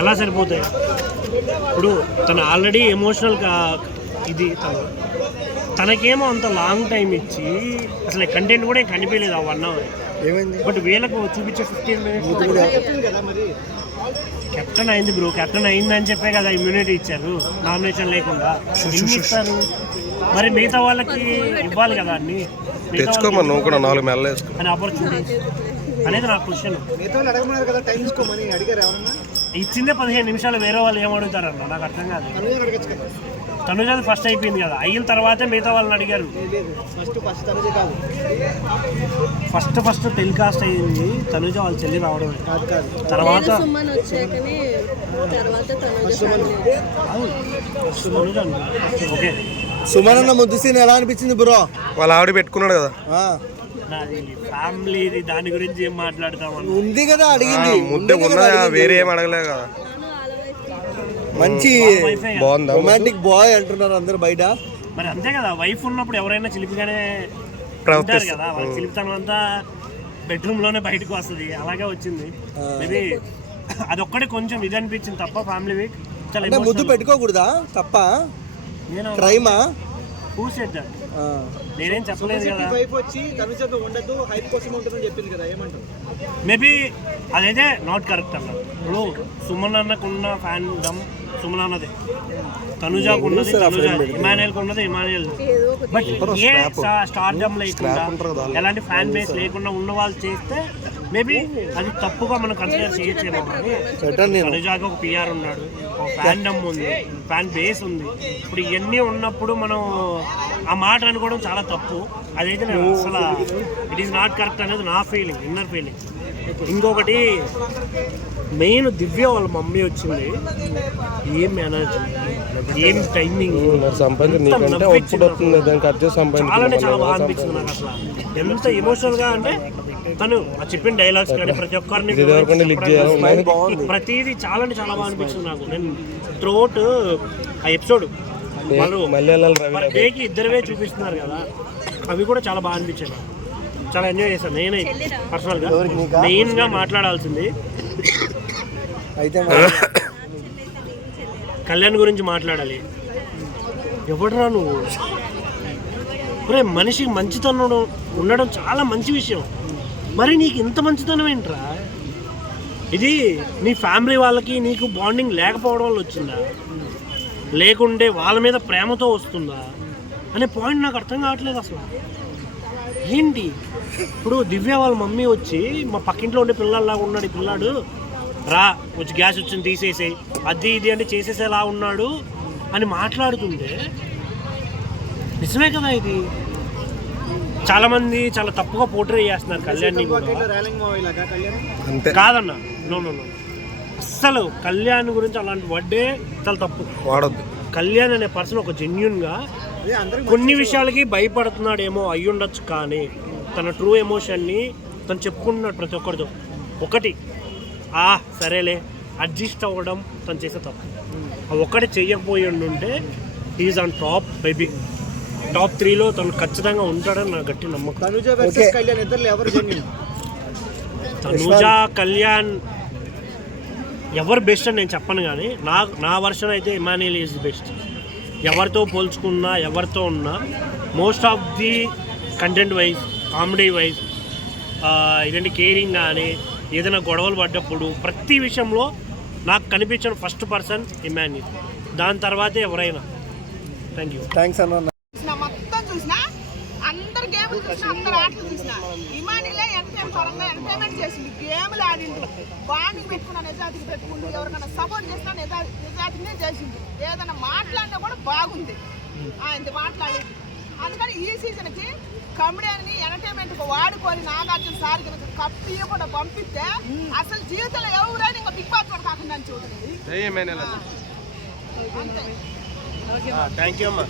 ఎలా సరిపోతాయి? ఇప్పుడు తను ఆల్రెడీ ఎమోషనల్గా ఇది తనకేమో అంత లాంగ్ టైం ఇచ్చి అసలు కంటెంట్ కూడా ఏం కనిపించలేదు ఆ 1 hour. ఏమైంది? బట్ వీళ్ళకు చూపించే 15 minutes కెప్టెన్ అయింది బ్రో. కెప్టెన్ అయిందని చెప్పే కదా ఇమ్యూనిటీ ఇచ్చారు, నామినేషన్ లేకుండా. ఇస్తారు మరి మిగతా వాళ్ళకి ఇవ్వాలి కదా అన్ని. తెచ్చుకోమని నువ్వు కూడా 4 నెలలు అని ఆపర్చునిటీ అనేది నా క్వశ్చన్. ఇచ్చిందే 15 నిమిషాలు, వేరే వాళ్ళు ఏమడుగుతారన్న నాకు అర్థం కాదు. తనుజాది ఫస్ట్ అయిపోయింది కదా, అయిన తర్వాతే మిగతా వాళ్ళని అడిగారు. ఫస్ట్ టెలికాస్ట్ అయ్యింది తనుజ వాళ్ళ చెల్లి రావడం, తర్వాత ఓకే. సుమన్ అన్న ముద్దు సీన్ ఎలా అనిపించింది బ్రో? వాళ్ళ ఆవిడ పెట్టుకున్నాడు కదా, ఫ్యామిలీ దాని గురించి ఏం మాట్లాడతామని ఉంది కదా, అడిగింది ముద్ద ఉన్నదా, వేరే ఏం అడగలేదు కదా. మంచి బాగుంది, రొమాంటిక్ బాయ్ అంటున్నారు అందరు బయట. మరి అంతే కదా, వైఫ్ ఉన్నప్పుడు ఎవరైనా చిలిపిగానే ఉంటారు కదా. వాళ్ళ చిలిపితనం అంతా బెడ్రూమ్ లోనే బయటకు వస్తుంది, అలాగే వచ్చింది. మేబీ అదొక్కడే కొంచెం ఇది అనిపించింది తప్ప. ఫ్యామిలీ వీక్ చాలా ముద్దు పెట్టుకోకూడదా తప్ప? నేను క్రైమా నేనేం చెప్పలేదు కదా. మేబీ అదైతే నాట్ కరెక్ట్ అన్న. ఇప్పుడు సుమన్ అన్నకున్న ఫ్యాన్డమ్ సుమన్ అన్నదే, తనుజాకు ఉన్నది తనుజా, ఇమాన్యుయల్కి ఉన్నది ఇమాన్యుయల్. బట్ ఏ స్టార్డమ్ లేకుండా ఎలాంటి ఫ్యాన్ బేస్ లేకుండా ఉన్న వాళ్ళు చేస్తే మేబీ అది తప్పుగా మనం కన్సిడర్ చేయొచ్చేమో. కానీ తనుజాకి ఒక పిఆర్ ఉన్నాడు, ఒక ఫ్యాన్డమ్ ఉంది, ఫ్యాన్ బేస్ ఉంది. ఇప్పుడు ఇవన్నీ ఉన్నప్పుడు మనం ఆ మాట అనుకోవడం చాలా తప్పు. అదైతే నేను అసలు ఇట్ ఈస్ నాట్ కరెక్ట్ అనేది నా ఫీలింగ్, ఇన్నర్ ఫీలింగ్. ఇంకొకటి మెయిన్ దివ్య వాళ్ళ మమ్మీ వచ్చింది, ఏం ఎనర్జీ, ఏం టైమింగ్, చాలానే చాలా బాగా అనిపించింది నాకు. అసలు ఎంత ఎమోషనల్గా అంటే తను చెప్పిన డైలాగ్స్ కానీ ప్రతి ఒక్కరిని ప్రతిదీ చాలా అంటే చాలా బాగా అనిపించింది నాకు. నేను త్రూఅవుట్ ఆ ఎపిసోడ్ వాళ్ళు డేకి ఇద్దరువే చూపిస్తున్నారు కదా, అవి కూడా చాలా బాగా అనిపించాయి నాకు. చాలా ఎంజాయ్ చేశాను నేనే పర్సనల్గా. మెయిన్గా మాట్లాడాల్సింది అయితే కళ్యాణ్ గురించి మాట్లాడాలి. ఎవడరా నువ్వు? మనిషి మంచితనం ఉండడం చాలా మంచి విషయం, మరి నీకు ఇంత మంచితనం ఏంట్రా? ఇది నీ ఫ్యామిలీ వాళ్ళకి నీకు బాండింగ్ లేకపోవడం వల్ల వచ్చిందా, లేకుంటే వాళ్ళ మీద ప్రేమతో వస్తుందా అనే పాయింట్ నాకు అర్థం కావట్లేదు అసలు. ఏంటి ఇప్పుడు దివ్య వాళ్ళ మమ్మీ వచ్చి మా పక్కింట్లో ఉండే పిల్లల్లాగా ఉన్నాడు, ఈ పిల్లాడు రా వచ్చి గ్యాస్ వచ్చింది తీసేసేయి, అది ఇది అంటే చేసేసేలా ఉన్నాడు అని మాట్లాడుతుంటే నిజమే కదా. ఇది చాలామంది చాలా తప్పుగా పోర్ట్రే చేస్తున్నారు కళ్యాణ్ని కూడా. కాదన్న, నో నో నో, అస్సలు కళ్యాణ్ గురించి అలాంటి వర్డే చాలా తప్పు వాడొద్దు. కళ్యాణ్ అనే పర్సన్ ఒక జెన్యున్గా కొన్ని విషయాలకి భయపడుతున్నాడేమో అయ్యుండొచ్చు, కానీ తన ట్రూ ఎమోషన్ని తను చెప్పుకుంటున్నాడు ప్రతి ఒక్కరితో. ఒకటి సరేలే అడ్జస్ట్ అవ్వడం తను చేసే తప్పు. ఒక్కటి చెయ్యకపోయి ఉంటే is on top, baby top 3లో తను ఖచ్చితంగా ఉంటాడని నా గట్టి నమ్మకం. తనుజా కళ్యాణ్ ఎవరు బెస్ట్ అని నేను చెప్పను, కానీ నా వర్షన్ అయితే ఇమాన్యుయల్ ఈజ్ బెస్ట్. ఎవరితో పోల్చుకున్నా, ఎవరితో ఉన్నా, most of the content wise, comedy wise, ఇలాంటి కేరింగ్ కానీ ఏదైనా గొడవలు పడ్డప్పుడు ప్రతి విషయంలో నాకు కనిపించిన ఫస్ట్ పర్సన్ ఇమాన్యుయల్, దాని తర్వాతే ఎవరైనా. థ్యాంక్స్ అన్న. మొత్తం చూసినా, అందరు గేమ్లు చూసినా, అందరు ఆటలు చూసినా, ఇమాన్యుయల్ ఎంటర్టైన్మెంట్ చేసింది, గేమ్లు ఆడింది, బాండింగ్ పెట్టుకున్న నిజాతికి పెట్టుకుంటూ ఎవరికైనా సపోర్ట్ చేసినా నిజాతినే చేసింది. ఏదైనా మాట్లాడినా కూడా బాగుంది ఆయన మాట్లాడేది. అందుకని ఈ సీజన్కి కమెడియన్ని ఎంటర్టైన్మెంట్ వాడుకొని నాగార్జున సార్ కనుక కప్పు ఇవ్వకుండా పంపిస్తే అసలు జీవితంలో ఎవరైనా ఇంకా బిగ్ బాస్ కూడా కాకుండా చూడండి. థ్యాంక్ యూ అమ్మా.